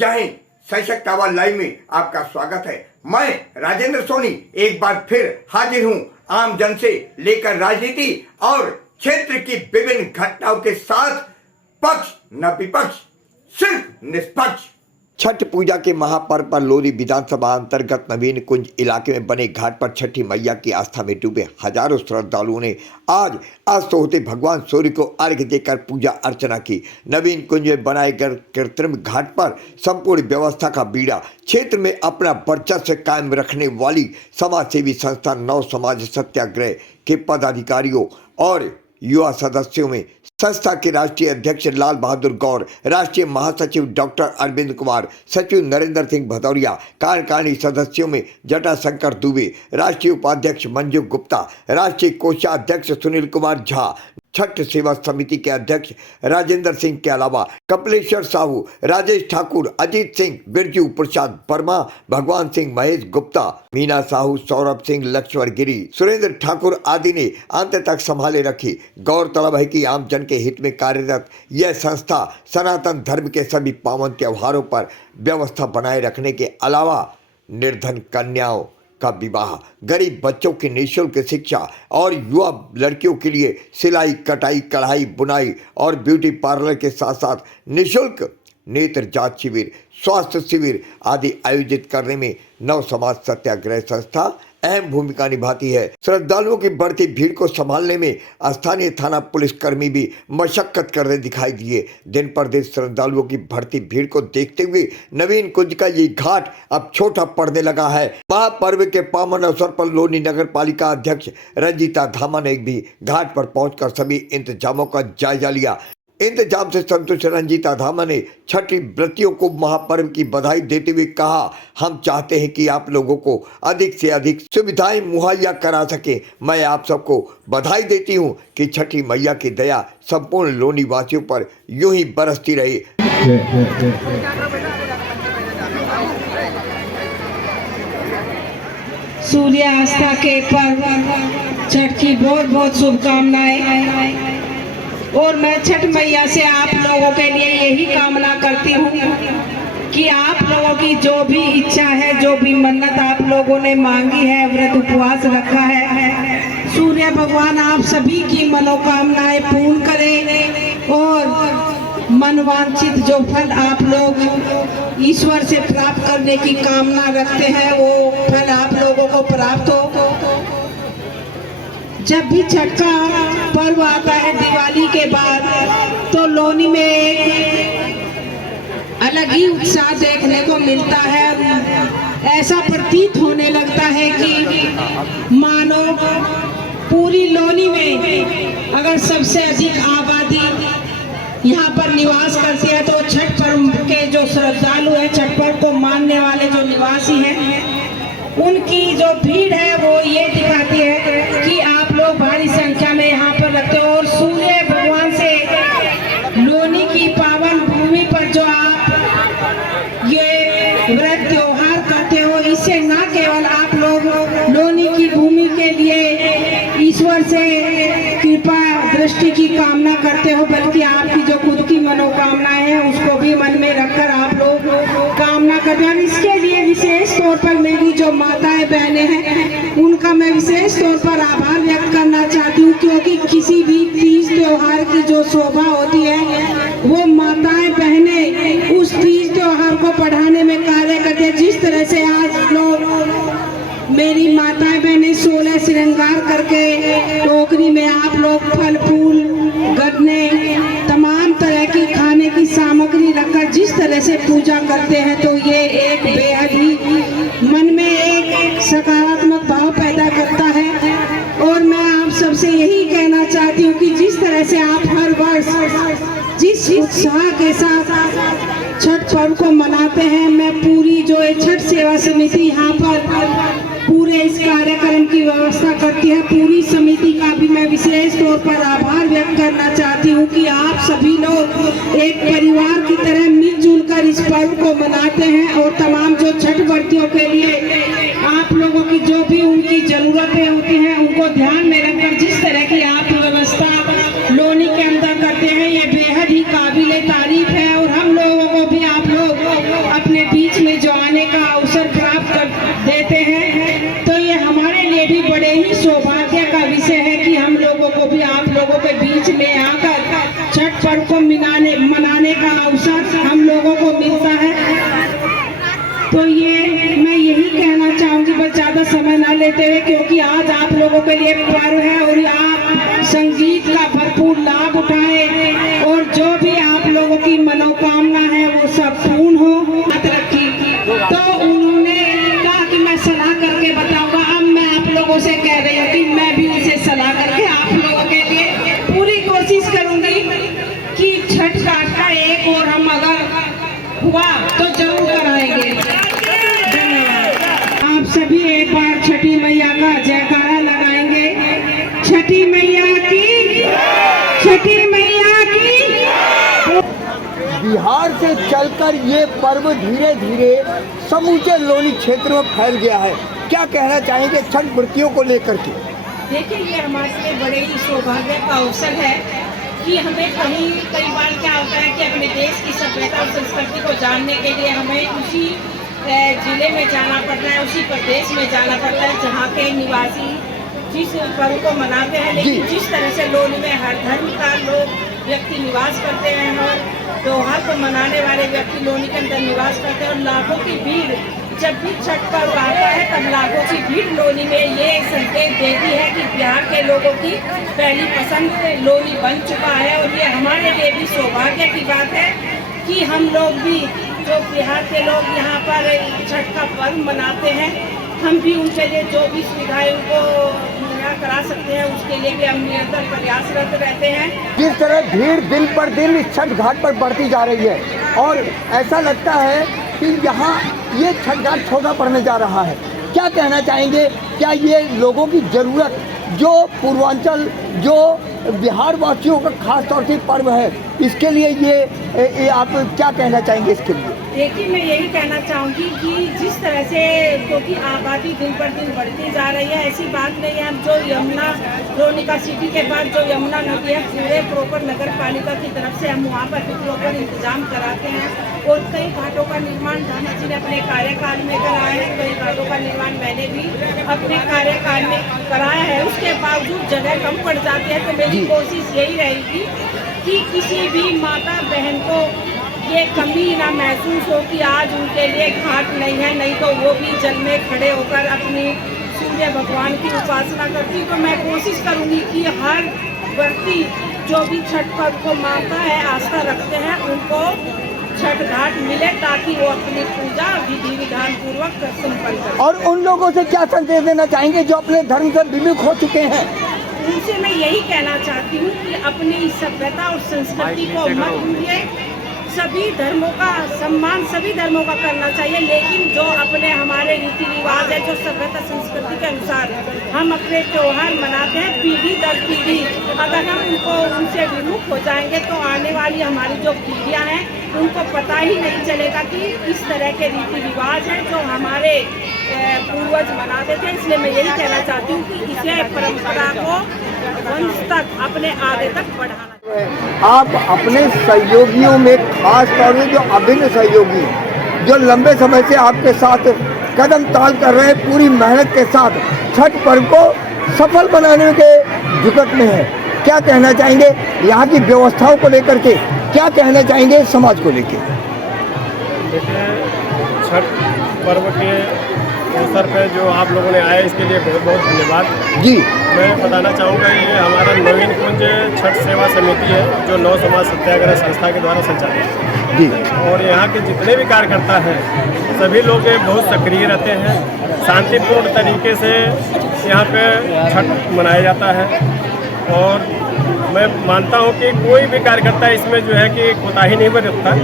जय हिंद। सशक्त आवाज लाइव में आपका स्वागत है। मैं राजेंद्र सोनी एक बार फिर हाजिर हूं आम जन से लेकर राजनीति और क्षेत्र की विभिन्न घटनाओं के साथ। पक्ष न विपक्ष, सिर्फ निष्पक्ष। छठ पूजा के महापर्व पर लोरी विधानसभा अंतर्गत नवीन कुंज इलाके में बने घाट पर छठी मैया की आस्था में डूबे हजारों श्रद्धालुओं ने आज अस्त होते भगवान सूर्य को अर्घ्य देकर पूजा अर्चना की। नवीन कुंज में बनाए गए कृत्रिम घाट पर संपूर्ण व्यवस्था का बीड़ा क्षेत्र में अपना वर्चस्व कायम रखने वाली समाजसेवी संस्था नव समाज सत्याग्रह के पदाधिकारियों और युवा सदस्यों में संस्था के राष्ट्रीय अध्यक्ष लाल बहादुर गौर, राष्ट्रीय महासचिव डॉक्टर अरविंद कुमार, सचिव नरेंद्र सिंह भदौरिया, कार्यकारिणी सदस्यों में जटाशंकर दुबे, राष्ट्रीय उपाध्यक्ष मंजू गुप्ता, राष्ट्रीय कोषाध्यक्ष सुनील कुमार झा, छठ सेवा समिति के अध्यक्ष राजेंद्र सिंह के अलावा कपिलेश्वर साहू, राजेश ठाकुर, अजीत सिंह, बिरजू प्रसाद वर्मा, भगवान सिंह, महेश गुप्ता, मीना साहू, सौरभ सिंह, लक्ष्मण गिरी, सुरेंद्र ठाकुर आदि ने अंत तक संभाले रखी। गौरतलब है कि आम जन के हित में कार्यरत यह संस्था सनातन धर्म के सभी पावन त्योहारों पर व्यवस्था बनाए रखने के अलावा निर्धन कन्याओं का विवाह, गरीब बच्चों की निःशुल्क शिक्षा और युवा लड़कियों के लिए सिलाई, कटाई, कढ़ाई, बुनाई और ब्यूटी पार्लर के साथ साथ निःशुल्क नेत्र जांच शिविर, स्वास्थ्य शिविर आदि आयोजित करने में नव समाज सत्याग्रह संस्था अहम भूमिका निभाती है। श्रद्धालुओं की बढ़ती भीड़ को संभालने में स्थानीय थाना पुलिसकर्मी भी मशक्कत कर रहे दिखाई दिए। दिन पर दिन श्रद्धालुओं की बढ़ती भीड़ को देखते हुए नवीन कुंज का ये घाट अब छोटा पड़ने लगा है। महापर्व के पावन अवसर पर लोनी नगर पालिका अध्यक्ष रंजीता धामा ने भी घाट पर पहुंचकर सभी इंतजामों का जायजा लिया। इंतजाम से संतुष्ट रंजीता धामा ने छठी व्रतियों को महापर्व की बधाई देते हुए कहा, हम चाहते हैं कि आप लोगों को अधिक से अधिक सुविधाएं मुहैया करा सके। मैं आप सबको बधाई देती हूं कि छठी मैया की दया संपूर्ण लोनी वासियों पर यूं ही बरसती रहे। सूर्य आस्था के पर्व छठ की बहुत बहुत शुभकामनाएं। और मैं छठ मैया से आप लोगों के लिए यही कामना करती हूँ कि आप लोगों की जो भी इच्छा है, जो भी मन्नत आप लोगों ने मांगी है, व्रत उपवास रखा है, सूर्य भगवान आप सभी की मनोकामनाएं पूर्ण करें और मनवांछित जो फल आप लोग ईश्वर से प्राप्त करने की कामना रखते हैं वो फल आप लोगों को प्राप्त हो। जब भी छठ का पर्व आता है दिवाली के बाद, तो लोनी में एक अलग ही उत्साह देखने को मिलता है। ऐसा प्रतीत होने लगता है कि मानो पूरी लोनी में अगर सबसे अधिक आबादी यहाँ पर निवास करती है तो छठ पर्व के जो श्रद्धालु हैं, छठ पर्व को मानने वाले जो निवासी हैं, उनकी जो भीड़ है वो ये दिखाती है कि आप लोग भारी संख्या में यहाँ पर रखते हो। और सूर्य भगवान से लोनी की पावन भूमि पर जो आप ये व्रत त्योहार करते हो, इससे न केवल आप लोग लोनी की भूमि के लिए ईश्वर से कृपा दृष्टि की कामना करते हो, बल्कि आपकी जो खुद की मनोकामनाएं हैं उसको भी मन में रखकर आप लोग कामना करते हैं। इसके लिए विशेष तौर पर मेरी जो माताएं बहनें हैं उनका मैं विशेष तौर पर आभार व्यक्त करना चाहती हूँ, क्योंकि किसी भी तीज त्योहार की जो शोभा होती है वो माताएं बहनें उस तीज त्योहार को बढ़ाने में कार्य करते हैं। जिस तरह से आज लोग मेरी माताएं बहनें 16 श्रृंगार करके टोकरी में आप लोग फल फूल गन्ने तमाम तरह की खाने की सामग्री रखकर जिस तरह से पूजा करते हैं, तो ये एक बेहद ही मन में एक सकारात्मक भाव पैदा करता है। और मैं आप सबसे यही कहना चाहती हूँ कि जिस तरह से आप हर वर्ष जिस उत्साह के साथ छठ पर्व को मनाते हैं, मैं पूरी जो छठ सेवा समिति यहाँ पर पूरे इस कार्यक्रम की व्यवस्था करती है, पूरी समिति का भी मैं विशेष तौर पर आभार व्यक्त करना चाहती हूँ कि आप सभी लोग एक परिवार की तरह मिलजुल कर इस पर्व को मनाते हैं। और तमाम जो छठ व्रतियों के लिए आप लोगों की जो भी उनकी जरूरतें होती हैं उनको ध्यान में रखकर जिस तरह की आप व्यवस्था लोनी के अंदर करते हैं, ये बेहद ही काबिले तारीफ है। और हम लोगों को भी आप लोग तो ये मैं यही कहना चाहूंगी, बस ज़्यादा समय ना लेते हुए, क्योंकि आज आप लोगों के लिए पर्व है और आप संगीत का भरपूर लाभ उठाएं और जो भी आप लोगों की मनोकामना है वो सब पूर्ण हो। हाथ रखी तो उन्होंने कहा कि मैं सलाह करके बताऊंगा। अब मैं आप लोगों से कह रही हूँ कि मैं भी उनसे सलाह करके आप लोगों के लिए पूरी कोशिश करूंगी कि छठ घाट का एक और हम अगर हुआ तो जरूर कराएंगे। धन्यवाद। आप सभी एक बार छठी मैया का जयकारा लगाएंगे। छठी मैया की, छठी मैया की। बिहार से चलकर ये पर्व धीरे धीरे समूचे लोनी क्षेत्र में फैल गया है। क्या कहना चाहेंगे छठ व्रतियों को लेकर के? देखिए, ये हमारे लिए बड़े ही सौभाग्य का अवसर है कि हमें कई बार क्या होता है कि अपने देश की सभ्यता और संस्कृति को जानने के लिए हमें उसी जिले में जाना पड़ता है, उसी प्रदेश में जाना पड़ता है जहाँ के निवासी जिस पर्व को मनाते हैं। लेकिन जिस तरह से लोनी में हर धर्म का लोग व्यक्ति निवास करते हैं और त्योहार को मनाने वाले व्यक्ति लोनी के अंदर निवास करते हैं और लाखों की भीड़ जब भी छठ पर्व आता है तब लाखों की भीड़ लोनी में ये संकेत देती है कि बिहार के लोगों की पहली पसंद लोनी बन चुका है। और ये हमारे लिए भी सौभाग्य की बात है कि हम लोग भी जो बिहार के लोग यहाँ पर छठ का पर्व मनाते हैं, हम भी उनके लिए जो भी सुविधाएं उनको मुहैया करा सकते हैं उसके लिए भी हम निरंतर प्रयासरत रहते हैं। जिस तरह भीड़ दिन पर दिन इस छठ घाट पर बढ़ती जा रही है और ऐसा लगता है कि यहाँ ये छठ घाट छोटा पड़ने जा रहा है, क्या कहना चाहेंगे? क्या ये लोगों की ज़रूरत, जो पूर्वांचल, जो बिहार वासियों का खास तौर से पर्व है, इसके लिए ये आप क्या कहना चाहेंगे इसके लिए? देखिए, मैं यही कहना चाहूँगी कि जिस तरह से क्योंकि आबादी दिन पर दिन बढ़ती जा रही है, ऐसी बात नहीं है। हम जो यमुना द्रोणिका सिटी के बाद जो यमुना नदी है, पूरे प्रॉपर नगर पालिका की तरफ से हम वहाँ पर भी प्रॉपर इंतजाम कराते हैं और कई घाटों का निर्माण धाना जी ने अपने कार्यकाल में कराया है, कई घाटों का निर्माण मैंने भी अपने कार्यकाल में कराया है। उसके बावजूद जगह कम पड़ जाती है, तो मेरी कोशिश यही रहेगी कि किसी भी माता बहन को ये कमी ना महसूस हो कि आज उनके लिए घाट नहीं है, नहीं तो वो भी जल में खड़े होकर अपनी सूर्य भगवान की उपासना करती। तो मैं कोशिश करूँगी कि हर व्यक्ति जो भी छठ पर्व को मानता है, आस्था रखते हैं, उनको छठ घाट मिले ताकि वो अपनी पूजा विधि विधान पूर्वक संपन्न करें। और उन लोगों से क्या संदेश देना चाहेंगे जो अपने धर्म से विमुख हो चुके हैं? उनसे मैं यही कहना चाहती हूँ कि अपनी सभ्यता और संस्कृति को मत भूलिए। सभी धर्मों का सम्मान सभी धर्मों का करना चाहिए, लेकिन जो अपने हमारे रीति रिवाज है, जो सभ्यता संस्कृति के अनुसार हम अपने त्योहार मनाते हैं, पीढ़ी दर पीढ़ी अगर हम उनसे विमुख हो जाएंगे तो आने वाली हमारी जो पीढ़ियां हैं उनको पता ही नहीं चलेगा कि इस तरह के रीति रिवाज हैं जो हमारे पूर्वज मनाते थे। इसलिए मैं यही कहना चाहती हूँ कि इसे परंपरा को वंश तक अपने आगे तक बढ़ाना। आप अपने सहयोगियों में खास तौर पर जो अभिन्न सहयोगी हैं, जो लंबे समय से आपके साथ कदम ताल कर रहे हैं, पूरी मेहनत के साथ छठ पर्व को सफल बनाने के जुगत में है, क्या कहना चाहेंगे यहाँ की व्यवस्थाओं को लेकर के? क्या कहना चाहेंगे समाज को लेकर? देखिए, छठ पर्व के अवसर पे जो आप लोगों ने आए इसके लिए बहुत बहुत धन्यवाद जी। मैं बताना चाहूँगा ये हमारा नवीन कुंज छठ सेवा समिति है जो नौ समाज सत्याग्रह संस्था के द्वारा संचालित है जी। और यहाँ के जितने भी कार्यकर्ता हैं सभी लोग बहुत सक्रिय रहते हैं। शांतिपूर्ण तरीके से यहाँ पे छठ मनाया जाता है और मैं मानता हूँ कि कोई भी कार्यकर्ता इसमें जो है कि कोताही नहीं बरतता,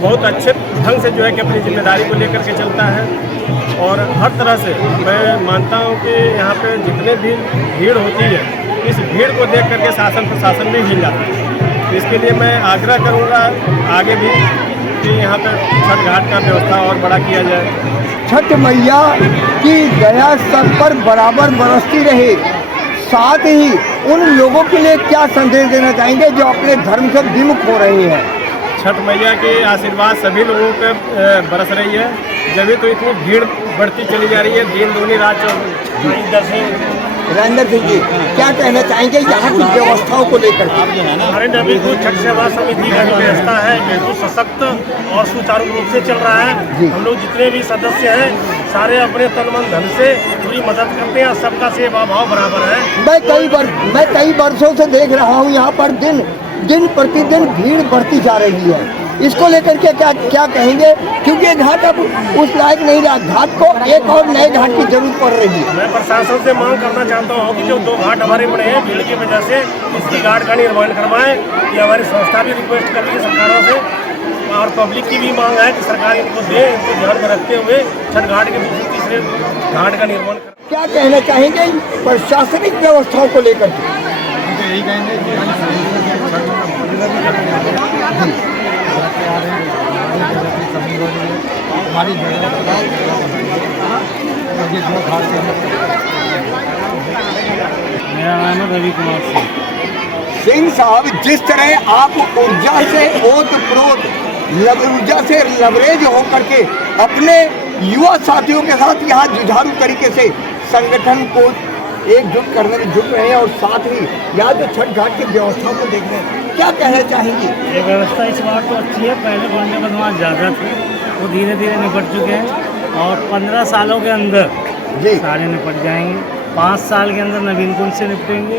बहुत अच्छे ढंग से जो है कि अपनी जिम्मेदारी को लेकर के चलता है। और हर तरह से मैं मानता हूँ कि यहाँ पे जितने भी भीड़ होती है, इस भीड़ को देख करके शासन प्रशासन भी हिल जाता है। तो इसके लिए मैं आग्रह करूँगा आगे भी कि यहाँ पे छठ घाट का व्यवस्था और बड़ा किया जाए। छठ मैया की दया सब पर बराबर बरसती रहे। साथ ही उन लोगों के लिए क्या संदेश देना चाहेंगे जो अपने धर्म से विमुख हो रहे हैं? छठ मैया के आशीर्वाद सभी लोगों पे बरस रही है, जब तो इतनी भीड़ बढ़ती चली जा रही है, दिन दूनी रात चौगुनी। राजेंद्र सिंह जी, क्या कहना चाहेंगे यहाँ की व्यवस्थाओं को लेकर के? हमारे नबीनपुर छठ सेवा समिति का जो व्यवस्था है बिल्कुल सशक्त और सुचारू रूप से चल रहा है। हम लोग जितने भी सदस्य हैं सारे अपने तन मन धन से पूरी मदद करते हैं, सबका सेवा भाव बराबर है। मैं कई वर्षों से देख रहा हूँ यहाँ पर दिन प्रतिदिन भीड़ बढ़ती जा रही है। इसको लेकर के क्या कहेंगे? क्योंकि ये घाट अब उस लायक नहीं रहा, घाट को एक और नए घाट की जरूरत पड़ रही है। मैं प्रशासन से मांग करना चाहता हूँ कि जो 2 घाट हमारे पड़े हैं भीड़ की वजह से, इसी घाट का निर्माण करवाएं। ये हमारी संस्था भी रिक्वेस्ट कर रही है सरकारों से और पब्लिक की भी मांग है कि सरकार इनको दे, इनको ध्यान में रखते हुए छठ घाट के दूसरे तीसरे घाट का निर्माण करें। क्या कहना चाहेंगे प्रशासनिक व्यवस्थाओं को लेकर के? यही कहेंगे कि हमारी मेरा नाम है रवि कुमार सिंह साहब, जिस तरह आप ऊर्जा से ओतप्रोत ऊर्जा से लवरेज होकर के अपने युवा साथियों के साथ यहाँ जुझारू तरीके से संगठन को एकजुट करने में जुट रहे हैं और साथ ही यहाँ जो छठ घाट की व्यवस्थाओं को देख रहे हैं, क्या कहना चाहेंगे? ये व्यवस्था इस बार तो अच्छी है। पहले गुंडे बदमाश ज़्यादा थे, वो धीरे धीरे निपट चुके हैं और 15 सालों के अंदर जी सारे निपट जाएंगे। 5 साल के अंदर नवीनकुंज से निपटेंगे,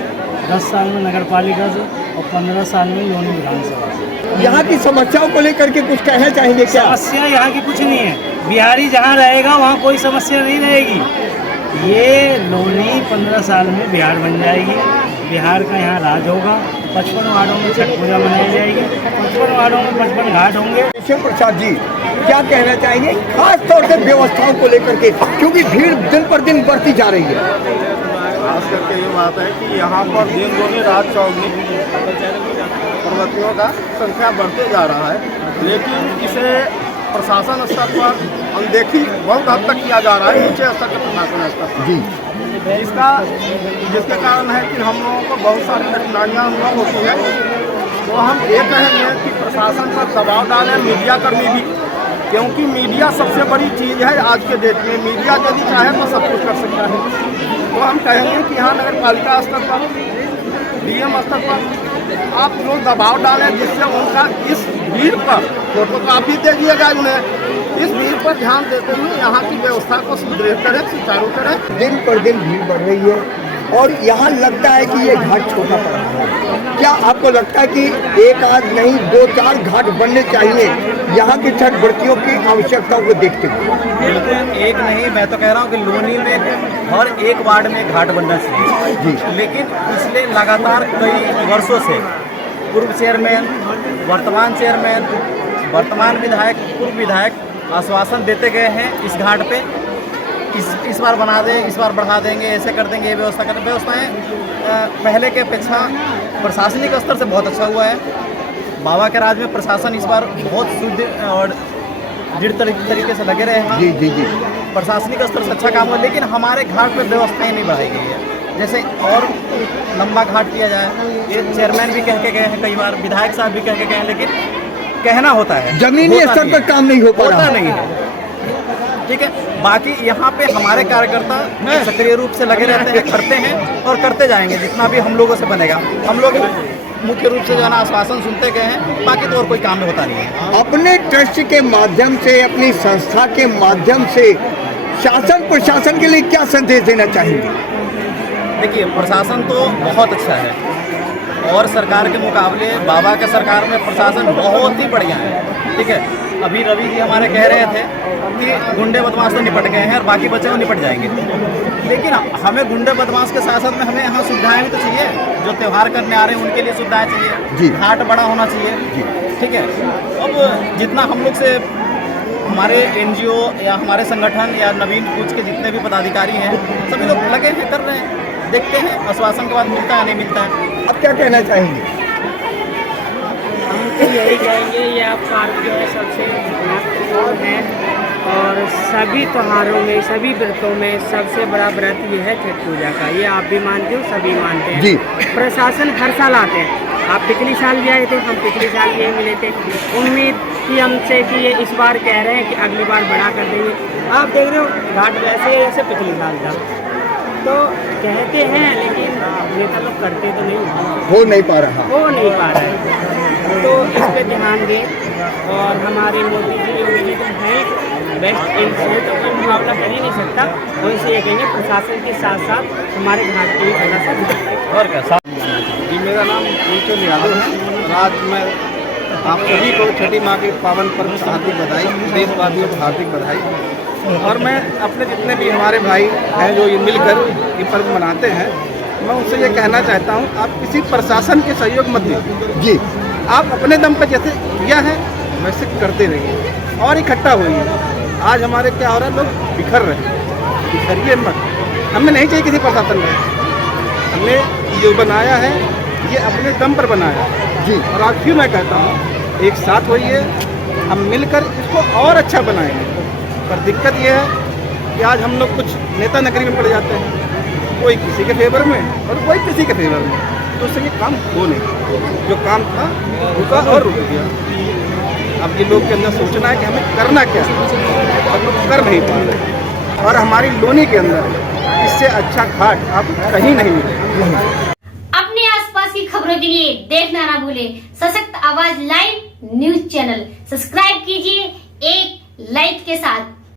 10 साल में नगर पालिका से और 15 साल में लोनी विधानसभा से। यहाँ की समस्याओं को लेकर के कुछ कहना चाहेंगे क्या? समस्या यहाँ की कुछ नहीं है। बिहारी जहाँ रहेगा वहाँ कोई समस्या नहीं रहेगी। ये लोनी 15 साल में बिहार बन जाएगी, बिहार का यहाँ राज होगा। 55 वार्डों में छठ पूजा मनाई जाएगी, 55 वार्डों में 55 घाट होंगे। ईश्वर प्रसाद जी, क्या कहना चाहेंगे खास तौर से व्यवस्थाओं को लेकर के, क्योंकि भीड़ दिन पर दिन बढ़ती जा रही है? खास करके ये बात है कि यहाँ पर दिन दूनी रात चौगुनी प्रवृत्तियों का संख्या बढ़ते जा रहा है, लेकिन इसे प्रशासन स्तर पर अनदेखी बहुत हद तक किया जा रहा है, नीचे स्तर के प्रशासन स्तर पर जी, जिसके कारण है कि हम लोगों को बहुत सारी कठिनाइयाँ अनुभव होती है। तो हम ये कहेंगे कि प्रशासन पर दबाव डालें, मीडिया कर्मी भी, क्योंकि मीडिया सबसे बड़ी चीज़ है आज के डेट में। मीडिया यदि चाहे तो सब कुछ कर सकता है। तो हम कहेंगे कि यहाँ नगर पालिका स्तर पर, डीएम स्तर पर आप लोग दबाव डालें, जिससे उनका इस भीड़ पर फोटोकॉपी दे दिएगा उन्हें, इस भीड़ पर ध्यान देते हुए यहाँ की व्यवस्था को सुदृढ़ करें, सुचारू करें। दिन पर दिन भीड़ बढ़ रही है और यहाँ लगता है कि ये घाट छोटा पड़ रहा है। क्या आपको लगता है कि एक आध नहीं 2-4 घाट बनने चाहिए यहाँ की छठ व्रतियों की आवश्यकताओं को देखते हुए? बिल्कुल एक नहीं, मैं तो कह रहा हूँ कि लोनी में हर एक वार्ड में घाट बनना चाहिए जी, लेकिन पिछले लगातार कई वर्षों से पूर्व चेयरमैन, वर्तमान चेयरमैन, वर्तमान विधायक, पूर्व विधायक आश्वासन देते गए हैं इस घाट पे इस बार बना दें, इस बार बढ़ा देंगे, ऐसे कर देंगे, ये व्यवस्था कर देंगे। व्यवस्थाएँ पहले के अपेक्षा प्रशासनिक स्तर से बहुत अच्छा हुआ है। बाबा के राज में प्रशासन इस बार बहुत शुद्ध और दृढ़ तरीके से लगे रहे हैं। जी जी जी, प्रशासनिक स्तर से अच्छा काम हुआ, लेकिन हमारे घाट पे व्यवस्थाएं नहीं बढ़ाई गई है। जैसे और लंबा घाट किया जाए, ये चेयरमैन भी कह के गए हैं, कई बार विधायक साहब भी कह के गए हैं, लेकिन कहना होता है, जमीनी होता स्तर नहीं पर है। काम नहीं हो पा रहा होता नहीं है। ठीक है, बाकी यहाँ पे हमारे कार्यकर्ता सक्रिय रूप से लगे रहते हैं, करते हैं और करते जाएंगे जितना भी हम लोगों से बनेगा। हम लोग मुख्य रूप से जो है ना आश्वासन सुनते गए हैं, बाकी तो और कोई काम होता नहीं है। अपने ट्रस्ट के माध्यम से, अपनी संस्था के माध्यम से शासन प्रशासन के लिए क्या संदेश देना चाहेंगे? देखिए, प्रशासन तो बहुत अच्छा है और सरकार के मुकाबले बाबा के सरकार में प्रशासन बहुत ही बढ़िया है। ठीक है, अभी रवि जी हमारे कह रहे थे कि गुंडे बदमाश तो निपट गए हैं और बाकी बच्चे वो निपट जाएंगे, लेकिन हमें गुंडे बदमाश के साथ साथ में हमें यहाँ सुविधाएं भी तो चाहिए। जो त्यौहार करने आ रहे हैं उनके लिए सुविधाएं चाहिए, घाट बड़ा होना चाहिए। ठीक है, अब जितना हम लोग से हमारे एनजीओ या हमारे संगठन या नवीन कूच के जितने भी पदाधिकारी हैं, सभी लोग लगे हैं, कर रहे हैं, देखते हैं आश्वासन के बाद मिलता है नहीं मिलता है। अब क्या कहना चाहेंगे? हम तो यही कहेंगे, ये आप पार्क जो है सबसे महत्वपूर्ण है और सभी त्योहारों में, सभी व्रतों में सबसे बड़ा व्रत ये है छठ पूजा का। ये आप भी मानते हो, सभी मानते हैं जी। प्रशासन हर साल आते हैं। आप पिछली साल भी आए थे, हम पिछली साल ये मिले थे। उम्मीद थी हमसे कि ये इस बार कह रहे हैं कि अगली बार बड़ा कर देंगे। आप देख रहे हो घाट वैसे है जैसे पिछली साल था। तो कहते हैं लेकिन नेता लोग करते तो नहीं, हो नहीं पा रहा। हो नहीं पा रहा है। तो इस पे ध्यान दें और हमारे मोदी जी योगी जी तो हैं बेस्ट, इनसे तो कोई मुकाबला कर ही नहीं सकता। उनसे ये कहेंगे प्रशासन के साथ साथ हमारे घाट के भी प्रशासन। और क्या जी, मेरा नाम नीचल यादव है और आज मैं आप सभी को छठी माँ के पावन पर्व से हार्दिक बधाई, देशवासियों को हार्दिक बधाई। और मैं अपने जितने भी हमारे भाई हैं जो ये मिलकर ये पर्व मनाते हैं, मैं उनसे ये कहना चाहता हूँ, आप किसी प्रशासन के सहयोग मत दीजिए जी। आप अपने दम पर जैसे किया है वैसे करते रहिए और इकट्ठा होइए। आज हमारे क्या हो रहा है, लोग बिखर रहे हैं, बिखरिए मत। हमें नहीं चाहिए किसी प्रशासन में, हमने जो बनाया है ये अपने दम पर बनाया जी। और आज फिर मैं कहता हूँ, एक साथ होइए, हम मिलकर इसको और अच्छा बनाएंगे। पर दिक्कत ये है कि आज हम लोग कुछ नेता नगरी में पड़ जाते हैं, कोई किसी के फेवर में और कोई किसी के फेवर में, तो उससे ये काम हो नहीं। जो काम था रुका और रुक गया। अब ये लोग के अंदर सोचना है कि हमें करना क्या है और लोग कर नहीं पा रहे। और हमारी लोनी के अंदर इससे अच्छा घाट आप कहीं नहीं मिलेगा। अपने आसपास की खबरों के लिए देखना ना भूलें सशक्त आवाज लाइव न्यूज चैनल। सब्सक्राइब कीजिए एक लाइक के साथ।